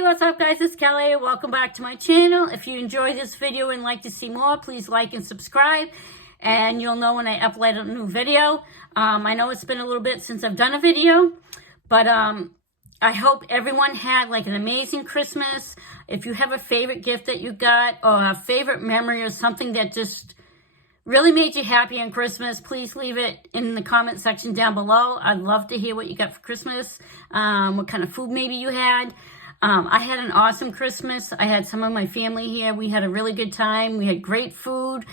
Hey, what's up guys? It's Kelly. Welcome back to my channel. If you enjoyed this video and like to see more, please like and subscribe. And you'll know when I upload a new video. I know it's been a little bit since I've done a video. But I hope everyone had like an amazing Christmas. If you have a favorite gift that you got or a favorite memory or something that just really made you happy on Christmas, please leave it in the comment section down below. I'd love to hear what you got for Christmas, what kind of food maybe you had. I had an awesome Christmas. I had some of my family here. We had a really good time. We had great food.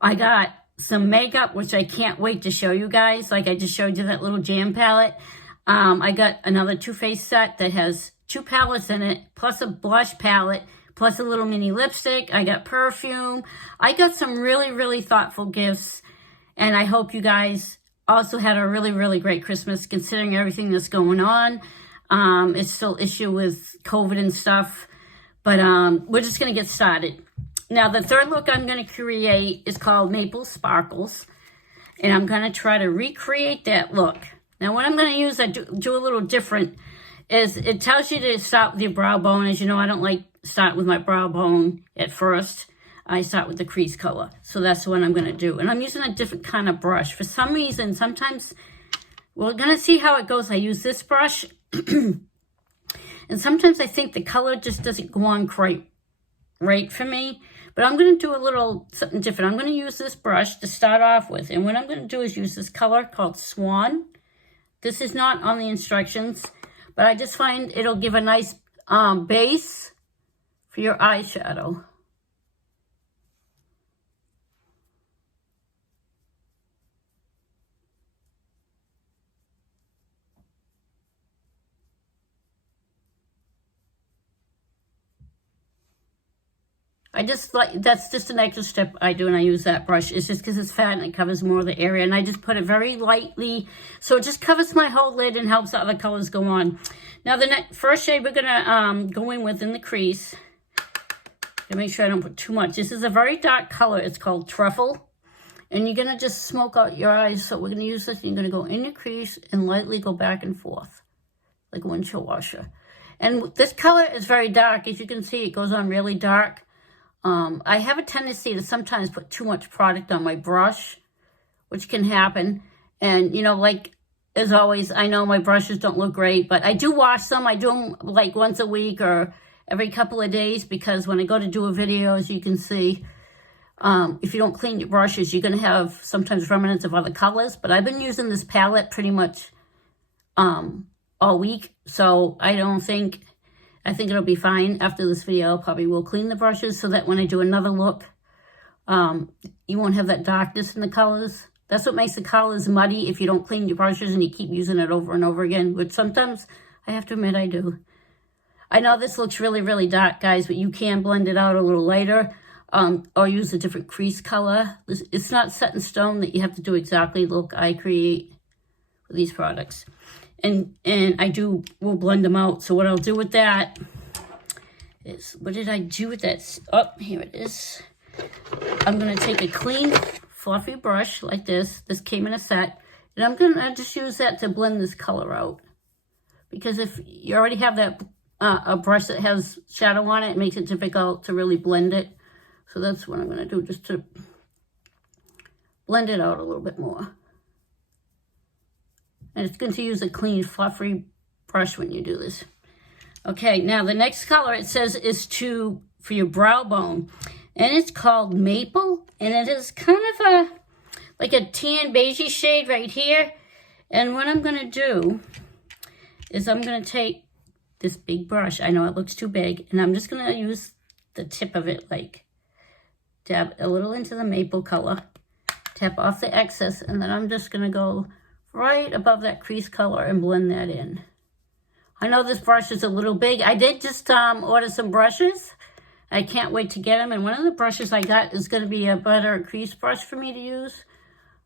I got some makeup, which I can't wait to show you guys. Like I just showed you that little jam palette. I got another Too Faced set that has 2 palettes in it, plus a blush palette, plus a little mini lipstick. I got perfume. I got some really, really thoughtful gifts. And I hope you guys also had a really, really great Christmas considering everything that's going on. It's still issue with COVID and stuff. But we're just going to get started. Now, the third look I'm going to create is called Maple Sparkles. And I'm going to try to recreate that look. Now, what I'm going to use, I do a little different, is it tells you to start with your brow bone. As you know, I don't like start with my brow bone at first. I start with the crease color. So that's what I'm going to do. And I'm using a different kind of brush. For some reason, sometimes, we're going to see how it goes. I use this brush. And sometimes I think the color just doesn't go on quite right for me. But I'm going to do a little something different. I'm going to use this brush to start off with. And what I'm going to do is use this color called Swan. This is not on the instructions. But I just find it'll give a nice base for your eyeshadow. I just like, that's just an extra step I do when I use that brush. It's just because it's fat and it covers more of the area. And I just put it very lightly. So it just covers my whole lid and helps the other colors go on. Now the first shade we're going to go in with in the crease. To make sure I don't put too much. This is a very dark color. It's called Truffle. And you're going to just smoke out your eyes. So we're going to use this. And you're going to go in your crease and lightly go back and forth. Like a windshield washer. And this color is very dark. As you can see, it goes on really dark. I have a tendency to sometimes put too much product on my brush, which can happen. And, you know, like, as always, I know my brushes don't look great, but I do wash them. I do them like once a week or every couple of days because when I go to do a video, as you can see, if you don't clean your brushes, you're going to have sometimes remnants of other colors. But I've been using this palette pretty much all week, so I think it'll be fine. After this video, I probably will clean the brushes so that when I do another look, you won't have that darkness in the colors. That's what makes the colors muddy if you don't clean your brushes and you keep using it over and over again, which sometimes I have to admit I do. I know this looks really, really dark, guys, but you can blend it out a little lighter or use a different crease color. It's not set in stone that you have to do exactly the look I create with these products. And will blend them out. So what I'll do with that is, what did I do with that? Oh, here it is. I'm going to take a clean, fluffy brush like this. This came in a set. And I'm going to just use that to blend this color out. Because if you already have that, a brush that has shadow on it, it makes it difficult to really blend it. So that's what I'm going to do, just to blend it out a little bit more. And it's good to use a clean, fluffy brush when you do this. Okay, now the next color it says is for your brow bone. And it's called Maple. And it is kind of like a tan beigey shade right here. And what I'm going to do is I'm going to take this big brush. I know it looks too big. And I'm just going to use the tip of it, like dab a little into the maple color. Tap off the excess. And then I'm just going to go right above that crease color and blend that in. I know this brush is a little big. I did just order some brushes. I can't wait to get them. And one of the brushes I got is going to be a better crease brush for me to use.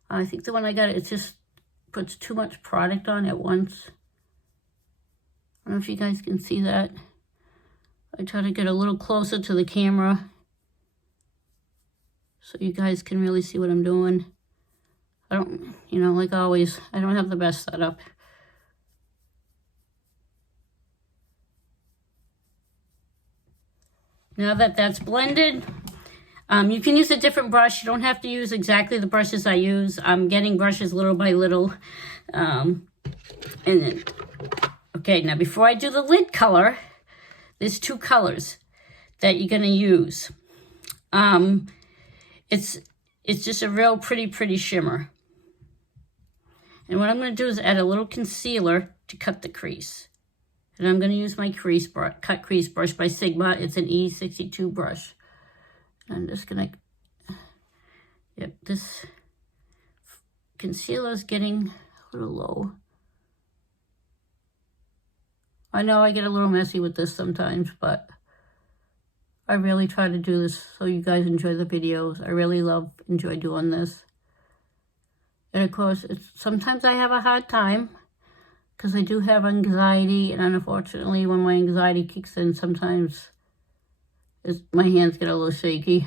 I think the one I got, it just puts too much product on at once. I don't know if you guys can see that. I try to get a little closer to the camera so you guys can really see what I'm doing. I don't, you know, like always, I don't have the best setup. Now that that's blended, you can use a different brush. You don't have to use exactly the brushes I use. I'm getting brushes little by little. And then, okay, now before I do the lid color, there's two colors that you're gonna use. It's just a real pretty shimmer. And what I'm gonna do is add a little concealer to cut the crease. And I'm gonna use my cut crease brush by Sigma. It's an E62 brush. I'm just gonna, yep, this concealer is getting a little low. I know I get a little messy with this sometimes, but I really try to do this so you guys enjoy the videos. I really enjoy doing this. And of course, sometimes I have a hard time because I do have anxiety, and unfortunately when my anxiety kicks in, sometimes my hands get a little shaky.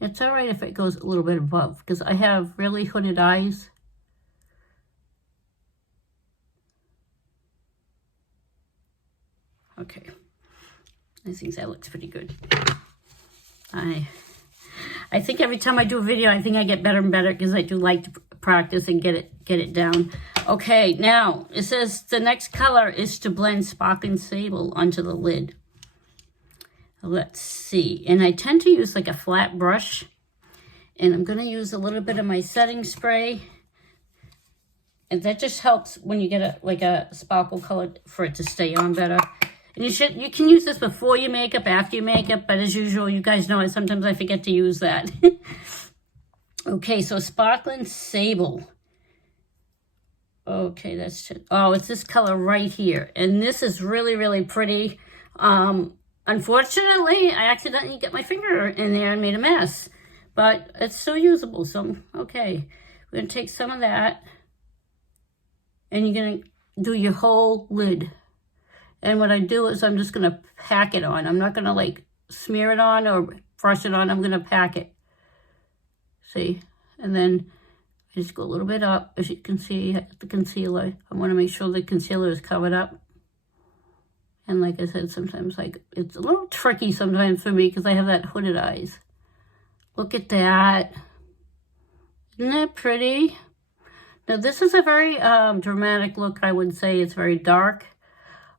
It's all right if it goes a little bit above because I have really hooded eyes. Okay, I think that looks pretty good. I think every time I do a video, I think I get better and better because I do like to practice and get it down. Okay, now it says the next color is to blend Sparkling Sable onto the lid. Let's see, and I tend to use like a flat brush, and I'm going to use a little bit of my setting spray, and that just helps when you get a sparkle color for it to stay on better. And you can use this before your makeup, after your makeup, but as usual, you guys know sometimes I forget to use that. Okay, so Sparkling Sable. Okay, it's this color right here. And this is really pretty. Unfortunately, I accidentally get my finger in there and made a mess. But it's still usable, so okay. We're going to take some of that, and you're going to do your whole lid. And what I do is I'm just going to pack it on. I'm not going to like smear it on or brush it on. I'm going to pack it. See? And then I just go a little bit up. As you can see, the concealer. I want to make sure the concealer is covered up. And like I said, sometimes it's a little tricky sometimes for me because I have that hooded eyes. Look at that. Isn't that pretty? Now this is a very dramatic look, I would say. It's very dark.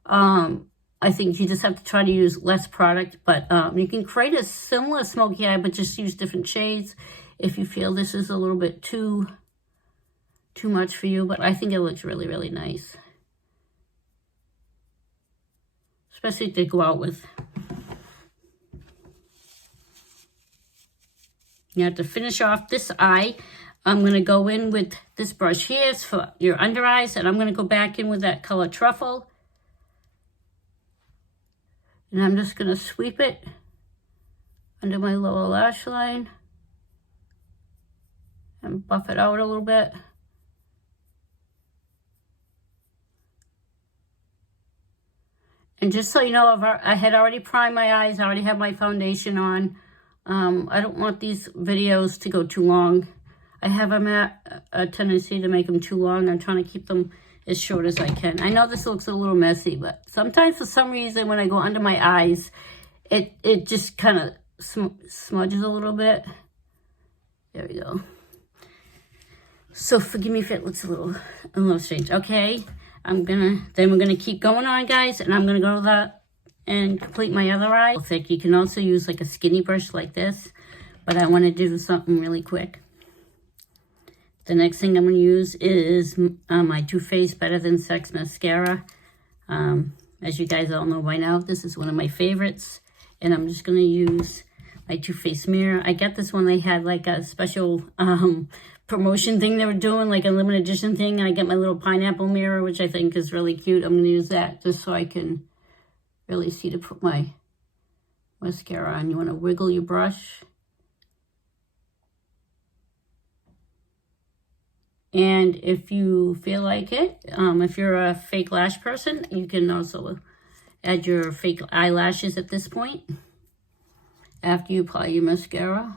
I think you just have to try to use less product, but you can create a similar smoky eye, but just use different shades if you feel this is a little bit too much for you. But I think it looks really nice, especially to go out with. Now to finish off this eye, I'm going to go in with this brush here. It's for your under eyes, and I'm going to go back in with that color Truffle. And I'm just going to sweep it under my lower lash line and buff it out a little bit. And just so you know, I had already primed my eyes. I already have my foundation on. I don't want these videos to go too long. I have a tendency to make them too long. I'm trying to keep them as short as I can. I know this looks a little messy, but sometimes for some reason when I go under my eyes, it just kind of smudges a little bit. There we go. So forgive me if it looks a little strange. Okay, then we're gonna keep going on, guys, and I'm gonna go to that and complete my other eye. Thick. You can also use like a skinny brush like this, but I want to do something really quick. The next thing I'm going to use is my Too Faced Better Than Sex Mascara. As you guys all know by now, this is one of my favorites. And I'm just going to use my Too Faced mirror. I got this one. They had like a special promotion thing they were doing, like a limited edition thing. And I got my little pineapple mirror, which I think is really cute. I'm going to use that just so I can really see to put my mascara on. You want to wiggle your brush. And if you feel like it, if you're a fake lash person, you can also add your fake eyelashes at this point after you apply your mascara.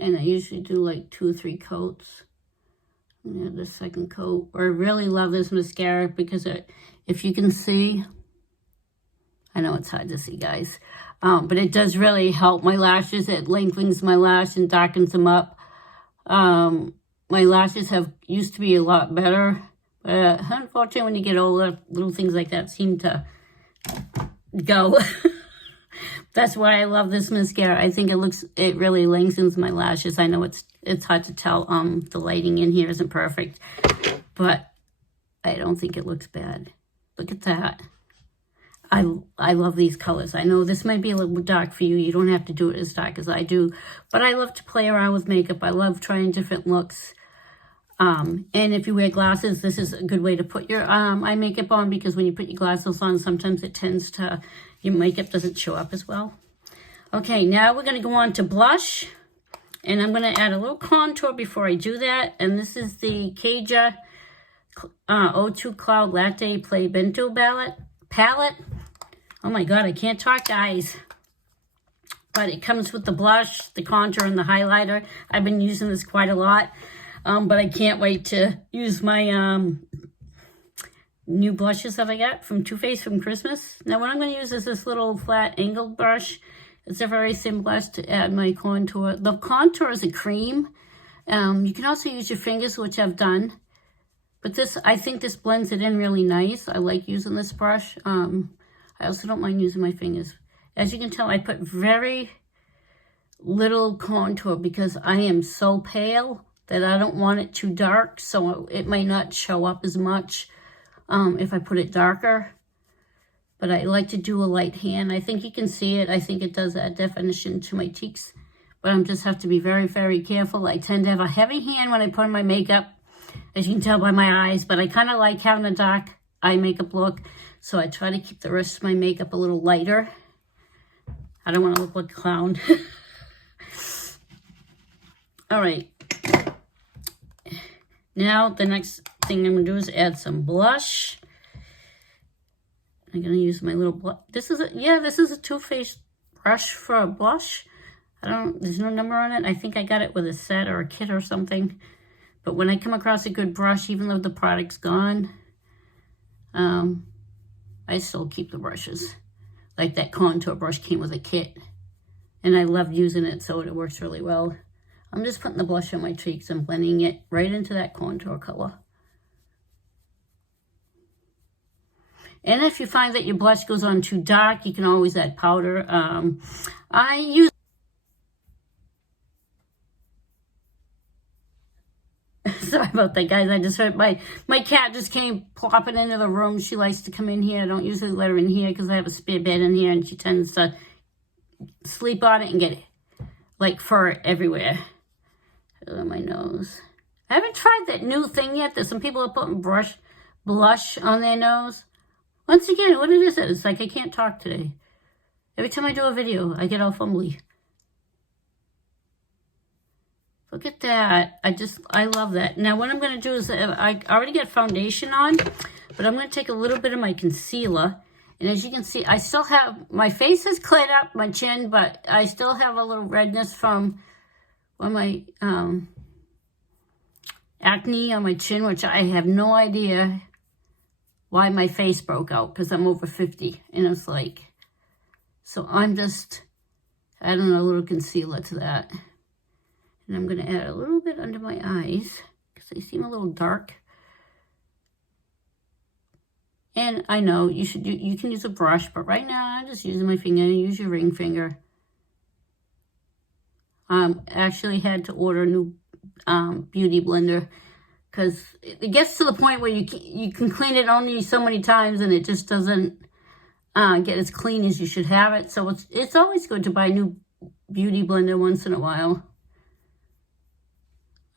And I usually do like 2 or 3 coats. And add the second coat. I really love this mascara because if you can see, I know it's hard to see, guys, but it does really help my lashes. It lengthens my lash and darkens them up. My lashes used to be a lot better, but unfortunately when you get older, little things like that seem to go. That's why I love this mascara. I think it really lengthens my lashes. I know it's hard to tell. The lighting in here isn't perfect, but I don't think it looks bad. Look at that. I love these colors. I know this might be a little dark for you. You don't have to do it as dark as I do, but I love to play around with makeup. I love trying different looks. And if you wear glasses, this is a good way to put your eye makeup on, because when you put your glasses on, sometimes it tends to, your makeup doesn't show up as well. Okay, now we're going to go on to blush. And I'm going to add a little contour before I do that. And this is the Koja O2 Cloud Latte Play Bento palette. Oh my God, I can't talk, guys. But it comes with the blush, the contour, and the highlighter. I've been using this quite a lot. But I can't wait to use my new blushes that I got from Too Faced from Christmas. Now what I'm going to use is this little flat angled brush. It's a very thin brush to add my contour. The contour is a cream. You can also use your fingers, which I've done. But I think this blends it in really nice. I like using this brush. I also don't mind using my fingers. As you can tell, I put very little contour because I am so pale that I don't want it too dark, so it might not show up as much if I put it darker. But I like to do a light hand. I think you can see it. I think it does add definition to my cheeks. But I just have to be very, very careful. I tend to have a heavy hand when I put on my makeup, as you can tell by my eyes. But I kind of like having a dark eye makeup look. So I try to keep the rest of my makeup a little lighter. I don't want to look like a clown. All right. Now, the next thing I'm going to do is add some blush. I'm going to use my little blush. This is a Too Faced brush for a blush. There's no number on it. I think I got it with a set or a kit or something. But when I come across a good brush, even though the product's gone, I still keep the brushes. Like that contour brush came with a kit. And I loved using it, so it works really well. I'm just putting the blush on my cheeks and blending it right into that contour color. And if you find that your blush goes on too dark, you can always add powder. I use... Sorry about that, guys. I just heard my cat just came plopping into the room. She likes to come in here. I don't usually let her in here because I have a spare bed in here, and she tends to sleep on it and get like fur everywhere. On my nose. I haven't tried that new thing yet that some people are putting blush on their nose. Once again, what it is, it's like I can't talk today. Every time I do a video, I get all fumbly. Look at that. I love that. Now what I'm going to do is, I already got foundation on, but I'm going to take a little bit of my concealer. And as you can see, I still have, my face is cleared up, my chin, but I still have a little redness from my acne on my chin, which I have no idea why my face broke out, because I'm over 50. And it's like, so I'm just adding a little concealer to that. And I'm going to add a little bit under my eyes, because they seem a little dark. And I know you can use a brush, but right now I'm just using my finger. Use your ring finger. Actually had to order a new beauty blender because it gets to the point where you can clean it only so many times and it just doesn't get as clean as you should have it. So it's always good to buy a new beauty blender once in a while.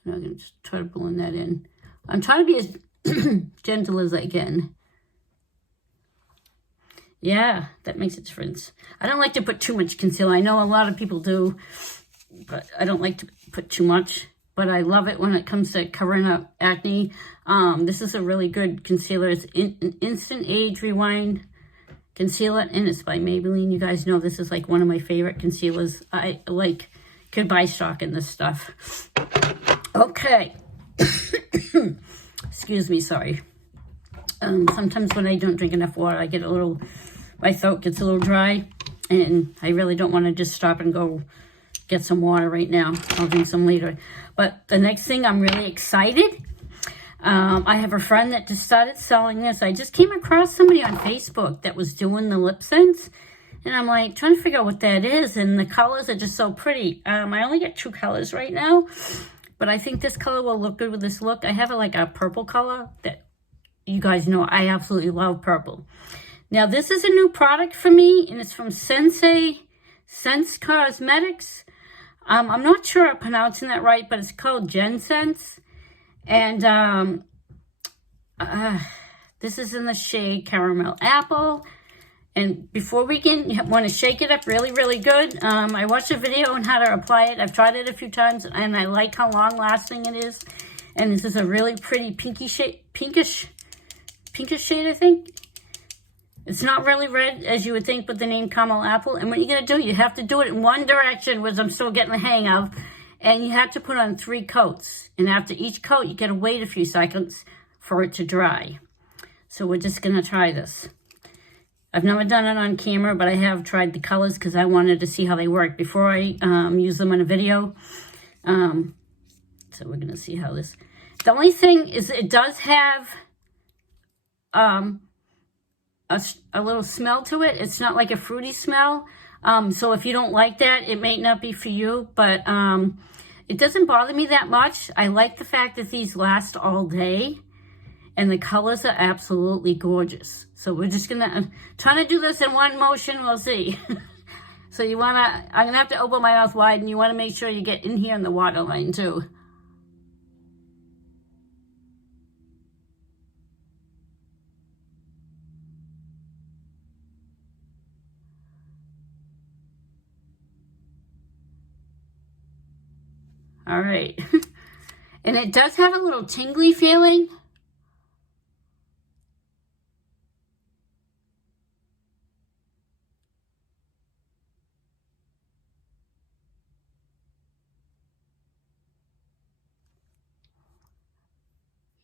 And I'm going to just try to blend that in. I'm trying to be as gentle as I can. Yeah, that makes a difference. I don't like to put too much concealer. I know a lot of people do, but I don't like to put too much. But I love it when it comes to covering up acne. This is a really good concealer. It's an Instant Age Rewind Concealer, and it's by Maybelline. You guys know this is like one of my favorite concealers. I like could buy stock in this stuff. Okay. Excuse me, sorry. Sometimes when I don't drink enough water, I get a little, my throat gets a little dry, and I really don't want to just stop and go get some water right now. I'll drink some later. But the next thing, I'm really excited. I have a friend that just started selling this. I just came across somebody on Facebook that was doing the Lipsense, and I'm like trying to figure out what that is, and the colors are just so pretty. I only get 2 colors right now, but I think this color will look good with this look. I have like a purple color that you guys know I absolutely love purple. Now this is a new product for me, and it's from Sense Cosmetics. I'm not sure I'm pronouncing that right, but it's called Genesense. And this is in the shade Caramel Apple. And before we want to shake it up really, really good. I watched a video on how to apply it. I've tried it a few times, and I like how long lasting it is. And this is a really pretty pinkish shade, I think. It's not really red as you would think with the name Caramel Apple. And what you're going to do, you have to do it in one direction, which I'm still getting the hang of. And you have to put on 3 coats. And after each coat, you got to wait a few seconds for it to dry. So we're just going to try this. I've never done it on camera, but I have tried the colors because I wanted to see how they work before I use them in a video. So we're going to see how this... The only thing is it does have a little smell to it. It's not like a fruity smell. So if you don't like that, it may not be for you. But it doesn't bother me that much. I like the fact that these last all day. And the colors are absolutely gorgeous. So we're just gonna try to do this in one motion. We'll see. So I'm gonna have to open my mouth wide, and you wanna make sure you get in here in the waterline too. All right. And it does have a little tingly feeling.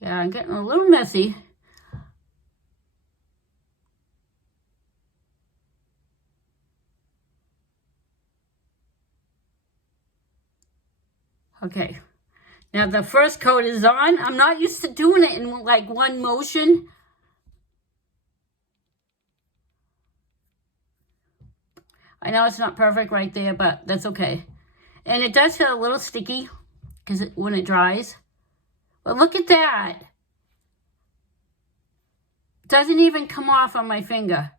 Yeah, I'm getting a little messy. Okay. Now the first coat is on. I'm not used to doing it in like one motion. I know it's not perfect right there, but that's okay. And it does feel a little sticky because when it dries. But look at that. It doesn't even come off on my finger.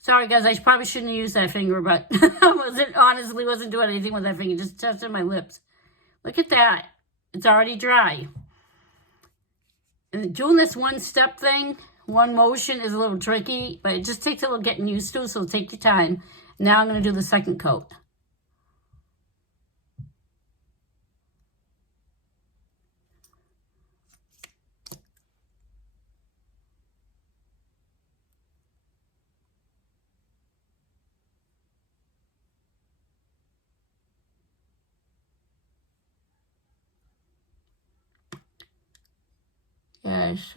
Sorry guys, I probably shouldn't have used that finger, but I honestly wasn't doing anything with that finger, just touching my lips. Look at that. It's already dry. And doing this one step thing, one motion is a little tricky, but it just takes a little getting used to, so take your time. Now I'm going to do the second coat. Yes.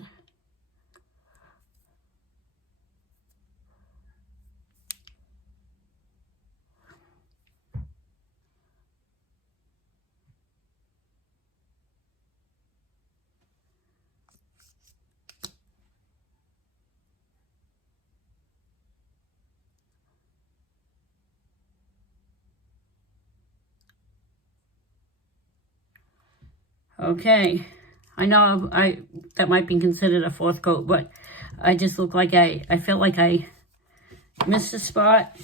Okay. I know that might be considered a 4th coat, but I just look like I feel like I missed a spot.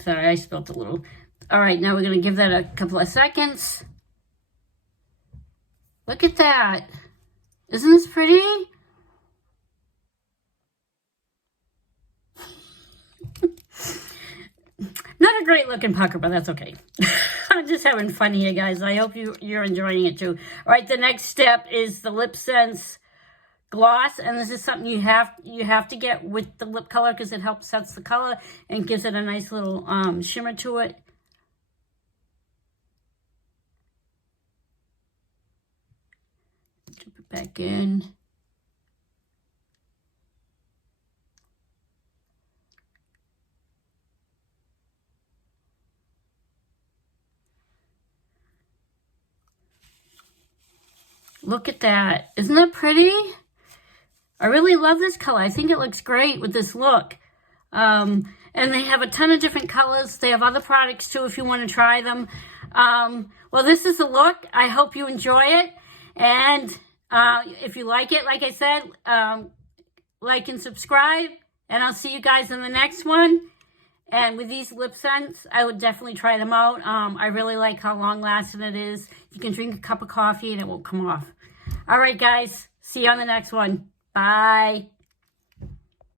Sorry, I spilled a little. All right, now we're going to give that a couple of seconds. Look at that. Isn't this pretty? Not a great looking pucker, but that's okay. I'm just having fun here, guys. I hope you're enjoying it too. All right, the next step is the Lipsense gloss, and this is something you have to get with the lip color because it helps sets the color and gives it a nice little shimmer to it. Dip it back in. Look at that. Isn't that pretty? I really love this color. I think it looks great with this look. And they have a ton of different colors. They have other products too if you want to try them. Well, this is the look. I hope you enjoy it. And if you like it, like I said, like and subscribe. And I'll see you guys in the next one. And with these Lipsense, I would definitely try them out. I really like how long-lasting it is. You can drink a cup of coffee and it won't come off. All right, guys. See you on the next one. Bye.